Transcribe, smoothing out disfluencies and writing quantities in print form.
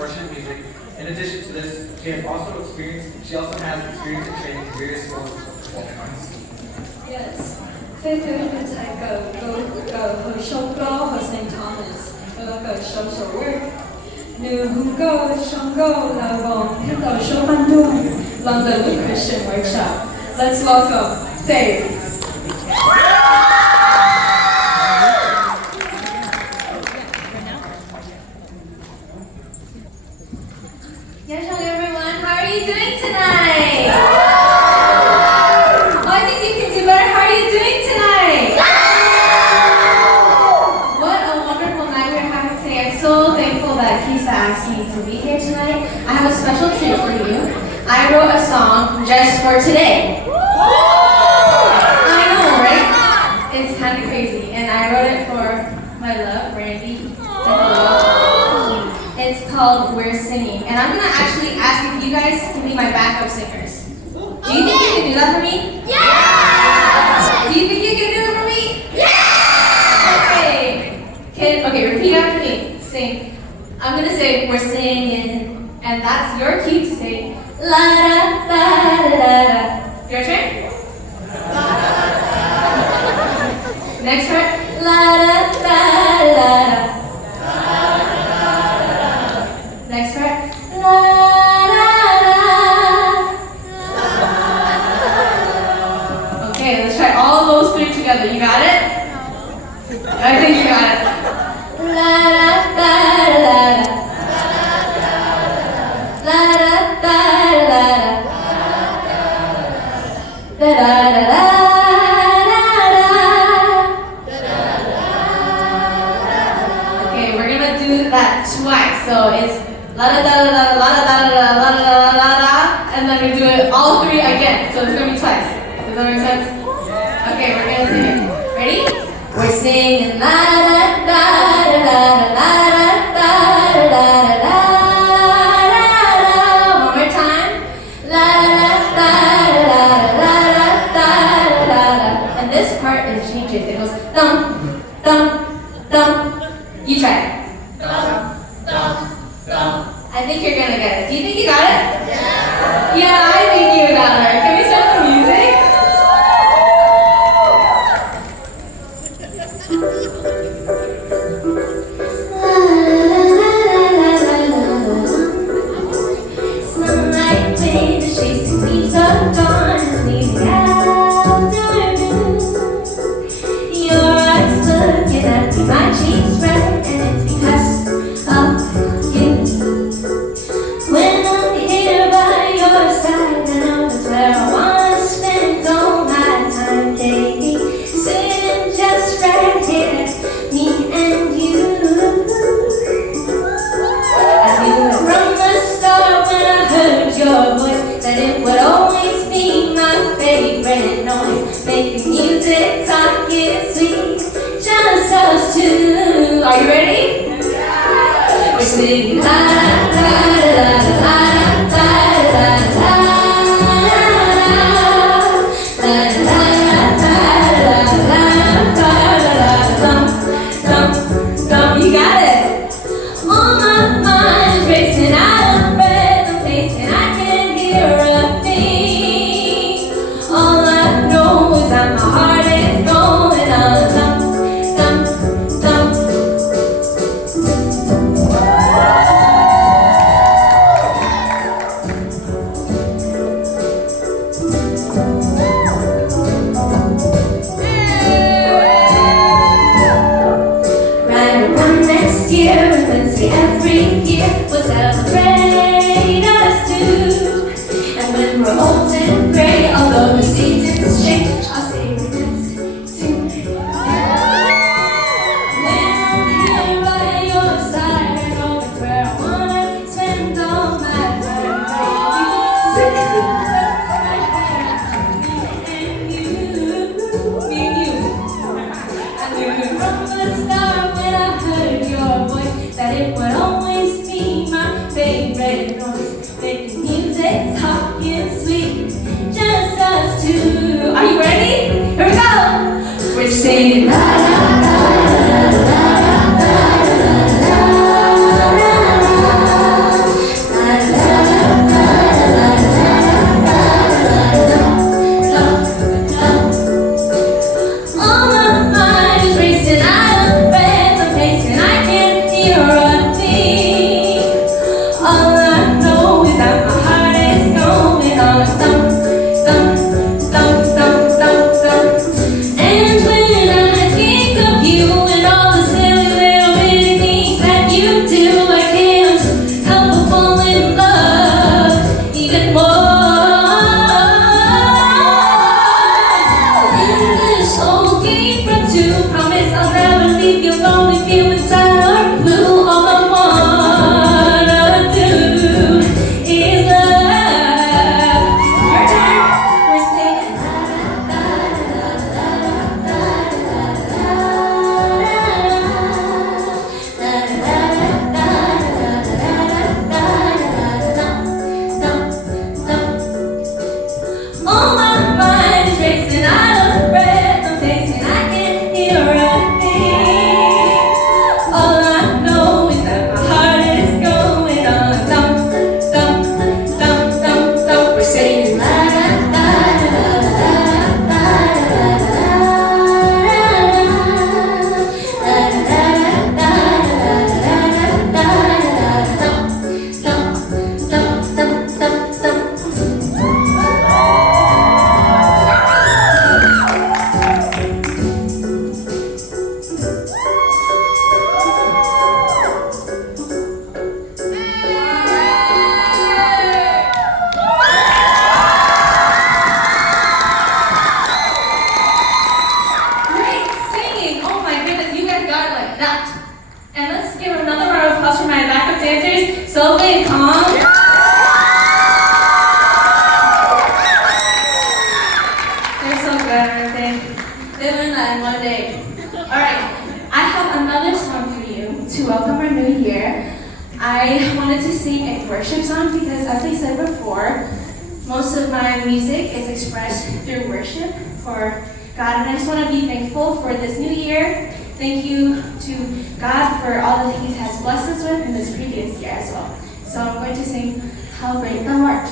worship music. In addition to this, she also has experience in training in various schools of performing arts. Yes. 飛對嘅就係去 show 歌去 St. Thomas 嗰個 social work。Nu hungo shongo lavong hindo show bandung London Christian workshop. Let's welcome Dave. Hello everyone, how are you doing tonight? Oh, I think you can do better. How are you doing tonight? What a wonderful night we're having today. I'm so thankful that Kisa asked me to be here tonight. I have a special treat for you. I wrote a song just for today. I know, right? It's kind of crazy. And I wrote it for my love, Randy. It's called We're Singing. And I'm going to actually ask if you guys can be my backup singers. Do you think you can do that for me? Yeah! Do you think you can do it for me? Yeah! Okay, repeat after me. Sing. I'm going to say We're Singing. And that's your cue to say la da da da da. Your turn? Next part. La da da da da. Next part. La da da. Okay, let's try all of those three together. You got it? I think you got it. La da da da da. La da da da da. Da da da da. Okay, we're gonna do that twice. So it's la da da da da la da da da la da da da da, and then we do it all three again. So it's gonna be twice. Does that make sense? Okay, we're gonna sing it. Ready? We're singing la da da da da da da da da da da. One more time. La da da da da da da da. And this part it changes. It goes thump thump thump. You try it. I think you're gonna get it. Do you think you got it? Yeah, I think you got it. Can we start the music? Sunlight fades, chasing leaves of dawn, leaving afternoon. Your eyes looking at me, my cheeks red, and it's because of you. When I'm here by your side, I know that's where and calm. They're so good, aren't they? They learned that in one day. Alright, I have another song for you to welcome our new year. I wanted to sing a worship song because, as I said before, most of my music is expressed through worship for God, and I just want to be thankful for this new year. Thank you to God for all that He has blessed us with in this previous year as well. So I'm going to sing How Great Thou Art.